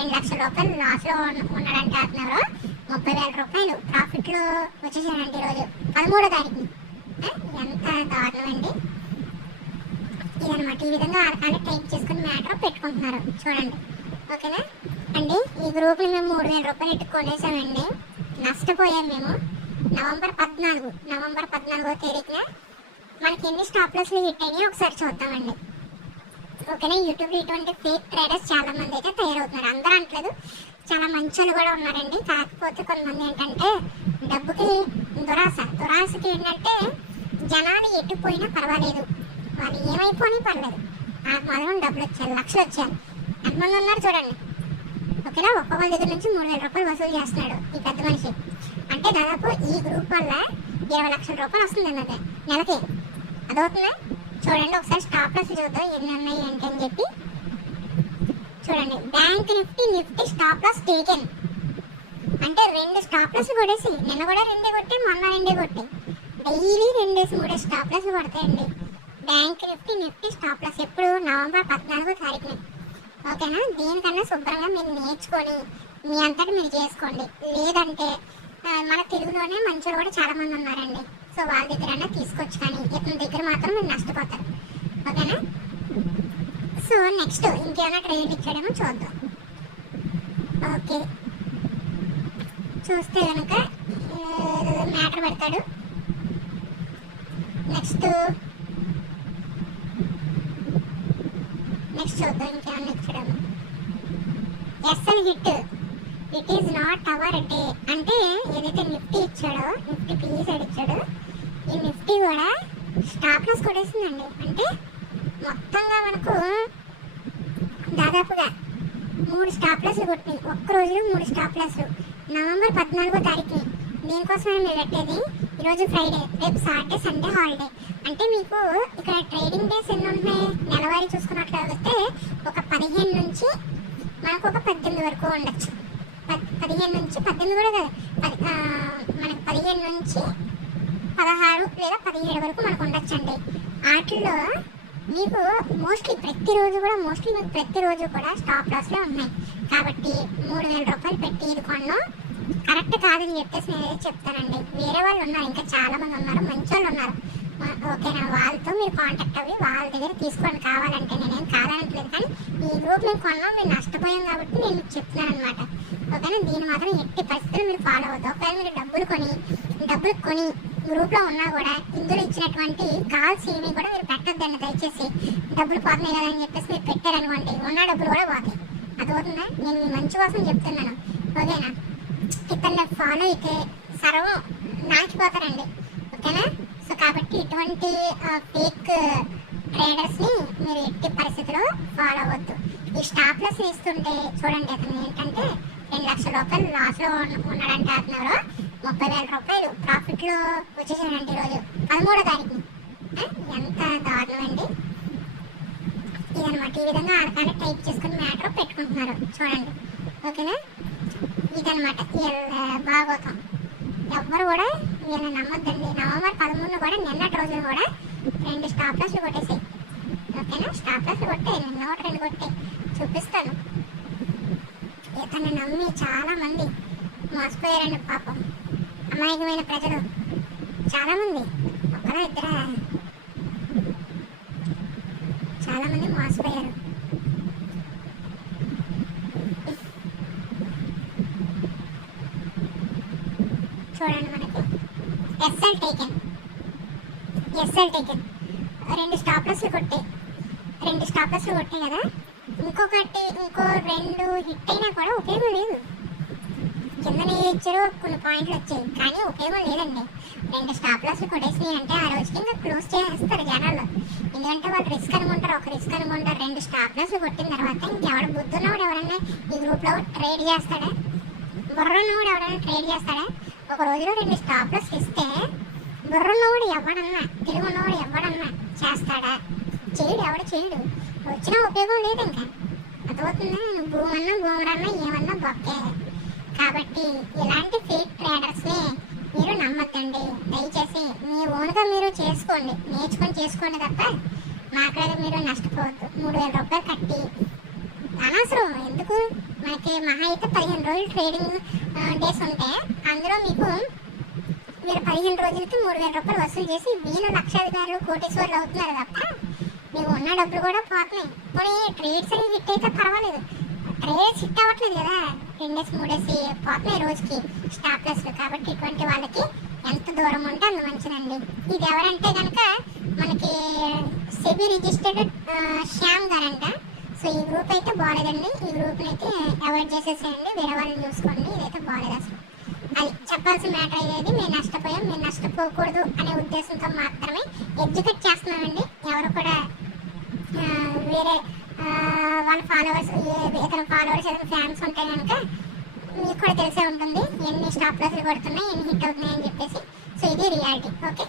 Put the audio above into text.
2,00,000 లాస్లో ఉన్నాడంటే అతను 30,000 రూపాయలు ప్రాఫిట్లో వచ్చేసాడంటే ఈరోజు 13వ తారీఖుని. ఎంత దారుణం అండి ఇదనమాట. ఈ విధంగా ఆడకాన్ని టైప్ చేసుకుని మ్యాటర్ పెట్టుకుంటున్నారు చూడండి. ఓకేనా అండి, ఈ గ్రూప్ని మేము 3,000 రూపాయలు ఇటు కొనేసామండి. నష్టపోయాం మేము. నవంబర్ 14వ తేదీన మనకి ఎన్ని స్టాప్ లాస్లు హిట్ అయినాయి ఒకసారి చూద్దామండి. ఓకేనా, యూట్యూబ్లో ఇటువంటి ఫేక్ ట్రేడర్స్ చాలా మంది అయితే తయారవుతున్నారు. అందరూ అంటలేదు, చాలా మంచి వాళ్ళు కూడా ఉన్నారండి. కాకపోతే కొంతమంది ఏంటంటే డబ్బుకి దురాశకి ఏంటంటే జనాలు ఎట్టుపోయినా పర్వాలేదు, వాళ్ళు ఏమైపోయినా పర్లేదు, నాకు మాత్రం డబ్బులు వచ్చారు, లక్షలు వచ్చారు. ఎంతమంది ఉన్నారు చూడండి. ఓకేనా, ఒక్కొక్కరి దగ్గర నుంచి 3,000 రూపాయలు వసూలు చేస్తున్నాడు ఈ పెద్ద మనిషి. అంటే దాదాపు ఈ గ్రూప్ వల్ల 20,00,000 రూపాయలు వస్తుంది అన్నది నెలకి. అదవుతుందా చూడండి. ఒకసారి స్టాప్ లాస్ చూద్దాం ఎన్ని ఉన్నాయి ఏంటి అని చెప్పి. చూడండి, bank Nifty stop loss taken అంటే 2 స్టాప్ లాస్ కొట్టేసి, నిన్న కూడా 2 కొట్టి, మొన్న 2 కొట్టి, డైలీ 2-3 స్టాప్ లాస్ కొడతాయండి బ్యాంక్ నిఫ్టీ స్టాప్ లాస్. ఎప్పుడు నవంబర్ 14వ తారీఖుని. ఓకేనా, దీనికన్నా శుభ్రంగా మీరు నేర్చుకొని మీ అంతటి మీరు చేసుకోండి. లేదంటే మన తెలుగులోనే మంచిగా కూడా చాలా మంది ఉన్నారండి. సో వాళ్ళ దగ్గర తీసుకొచ్చు, కానీ ఇతని దగ్గర మాత్రం మీరు నష్టపోతారు. ఓకేనా, సో నెక్స్ట్ ఇంకేమైనా ట్రేడ్ ఇచ్చాడేమో చూద్దాం. ఓకే, చూస్తే కనుక మ్యాటర్ పెడతాడు. నెక్స్ట్ చూద్దాం ఇంకేమైనా ఇచ్చాడేమో. SL hit it is not our day అంటే ఏదైతే నిఫ్టీ ఇచ్చాడో, నిఫ్టీ పీఈ ఇచ్చాడో, ఈ నిఫ్టీ కూడా స్టాప్ లాస్ కొట్టేసిందండి. అంటే మొత్తంగా మనకు దాదాపుగా 3 స్టాప్ లాస్లు కొట్టినాయి ఒక్క రోజులో. 3 స్టాప్ లాస్లు నవంబర్ 14వ తారీఖుని. దీనికోసమే మీరు పెట్టేది. ఈరోజు ఫ్రైడే, రేపు సాటర్డే, సండే హాలిడే. అంటే మీకు ఇక్కడ ట్రేడింగ్ డేస్ ఎన్ని ఉంటున్నాయి నెలవారీ చూసుకున్నట్లయితే ఒక 15 నుంచి మనకు ఒక 18 వరకు ఉండొచ్చు. 15 నుంచి 18 కూడా కాదు, మనకి 15 నుంచి 16 లేదా 17 వరకు మనకు ఉండొచ్చు అండి. వాటిల్లో మీకు మోస్ట్లీ ప్రతిరోజు కూడా స్టాప్ లాస్లో ఉన్నాయి. కాబట్టి 3,000 రూపాయలు పెట్టి ఇది కొన్నాం కరెక్ట్ కాదని చెప్పేసి నేను చెప్తానండి. వేరే వాళ్ళు ఉన్నారు, ఇంకా చాలా మంది ఉన్నారు, మంచి వాళ్ళు ఉన్నారు. ఓకేనా, వాళ్ళతో మీరు కాంటాక్ట్ అవ్వి వాళ్ళ దగ్గర తీసుకోండి కావాలంటే. నేనేం కాదనట్లేదు, కానీ ఈ గ్రూప్ మేము కొన్నాం, మేము నష్టపోయాం కాబట్టి నేను మీకు చెప్తున్నాను అనమాట. ఓకేనా, దీని మాత్రం ఎట్టి పరిస్థితులు మీరు ఫాలో అవుతారు. ఒకవేళ మీరు డబ్బులు కొని గ్రూప్లో ఉన్నా కూడా ఇందులో ఇచ్చినటువంటి కాల్స్ ఏమి కూడా మీరు పెట్టొద్దండి దయచేసి. డబ్బులు పోతున్నాయి కదా అని చెప్పేసి మీరు పెట్టారనుకోండి, ఉన్న డబ్బులు కూడా పోతాయి. అదవుతుందా, నేను మీ మంచి కోసం చెప్తున్నాను. ఓకేనా, ఇతన్ని ఫాలో అయితే సర్వం నాచిపోతారండి. ఓకేనా, సో కాబట్టి ఇటువంటి ఫేక్ ట్రేడర్స్ని మీరు ఎట్టి పరిస్థితిలో ఫాలో అవ్వద్దు. ఈ స్టాప్ లాస్ ఇస్తుంటే చూడండి, అతను ఏంటంటే 2,00,000 రూపాయలు లాస్లో ఉన్నాడంటే అతను 30,000 రూపాయలు ప్రాఫిట్లో వచ్చేసాడంటే ఈరోజు 13వ తారీఖుని. ఎంత దారుణం అండి ఇదనమాట. ఈ విధంగా ఆడకాన్ని టైప్ చేసుకుని మ్యాటర్ పెట్టుకుంటున్నారు చూడండి. ఓకేనా, ఇదనమాట భాగవతం. ఎవ్వరు కూడా వీళ్ళని నమ్మొద్దండి. నవంబర్ 13న కూడా నిన్నటి రోజున కూడా 2 స్టాప్ లాస్లు కొట్టేసాయి. ఓకేనా, స్టాప్ లాస్లు కొట్టాయి, నిన్న ఒకటి 2 కొట్టాయి. చూపిస్తాను. ఇతన్ని నమ్మి చాలా మంది మోసపోయారండి పాపం. అమాయకమైన ప్రజలు చాలా మంది, ఒకరా ఇద్దరా, చాలా మంది మోసపోయారు. చూడండి, మనకి ఎస్ఎల్ టేకెన్ 2 స్టాప్ లాస్లు కొట్టాయి. 2 స్టాప్ లాస్లు కొట్టాయి కదా, ఇంకో 2 హిట్ అయినా కూడా ఉపయోగం లేదు. కిందనే ఇచ్చారు, కొన్ని పాయింట్లు వచ్చాయి, కానీ ఉపయోగం లేదండి. 2 స్టాప్ లాస్లు కొట్టేసినాయి అంటే ఆ రోజుకి ఇంకా క్లోజ్ చేస్తారు జనాలు. ఎందుకంటే వాళ్ళు రిస్క్ అనుకుంటారు, 2 స్టాప్ లాస్లు కొట్టిన తర్వాత ఇంకెవడ బుద్ధున్నవాడు ఎవరన్నా ఈ గ్రూప్లో ట్రేడ్ చేస్తాడా? బుర్రన్నవాడు ఎవరైనా ట్రేడ్ చేస్తాడా? ఒక రోజులో 2 స్టాప్ లాస్ ఇస్తే బుర్రన్నవాడు ఎవడన్నా, తెలుగున్నవాడు ఎవడన్నా చేస్తాడా? ఎవడు చేయడు. వచ్చినా ఉపయోగం లేదు. ఇంకా అర్థమవుతుందా? భూమరన్నా ఏమన్నా బొక్కే. కాబట్టి ఇలాంటి ఫేక్ ట్రేడర్స్ని మీరు నమ్మద్దండి దయచేసి. మీ ఓన్గా మీరు చేసుకోండి, నేర్చుకొని చేసుకోండి తప్ప మాట్లాడి మీరు నష్టపోవద్దు. 3,000 రూపాయలు కట్టి అనవసరం. ఎందుకు మనకి మహా అయితే 15 రోజులు ట్రేడింగ్ డేస్ ఉంటాయి. అందులో మీకు మీరు 15 రోజులకి 3,000 రూపాయలు వసూలు చేసి వీళ్ళు లక్షాధికారులు కోటీశ్వర్లు అవుతున్నారు తప్ప మీకు ఉన్న డబ్బులు కూడా పోతున్నాయి. పోనీ ట్రేడ్స్ అవి హిట్ అయితే పర్వాలేదు, ట్రేడ్స్ హిట్ అవ్వట్లేదు కదా, 2 డేస్ 3 డేస్ పోతున్నాయి రోజుకి స్టాప్ లాస్లు. కాబట్టి ఇటువంటి వాళ్ళకి ఎంత దూరం ఉంటే అంత మంచిదండి. ఇది ఎవరంటే కనుక మనకి సెబీ రిజిస్టర్డ్ శ్యామ్ గారంట. సో ఈ గ్రూప్ అయితే బాగాలేదండి, ఈ గ్రూప్ని అయితే అవాయిడ్ చేసేసేయండి, వేరే వాళ్ళని చూసుకోండి. ఇదైతే బాగాలేదు అసలు. అది చెప్పాల్సిన మ్యాటర్ అయ్యేది. మేము నష్టపోయాం, మేము నష్టపోకూడదు అనే ఉద్దేశంతో మాత్రమే ఎడ్యుకేట్ చేస్తున్నామండి. ఎవరు కూడా వేరే వాళ్ళ ఫాలోవర్స్, ఇతర ఫాలోవర్స్ ఏదైనా ఫ్యాన్స్ ఉంటే కనుక మీకు కూడా తెలిసే ఉంటుంది ఎన్ని స్టాప్ లాస్లు కొడుతున్నాయి, ఎన్ని హిట్ అవుతున్నాయి అని చెప్పేసి. సో ఇది రియాలిటీ. ఓకే.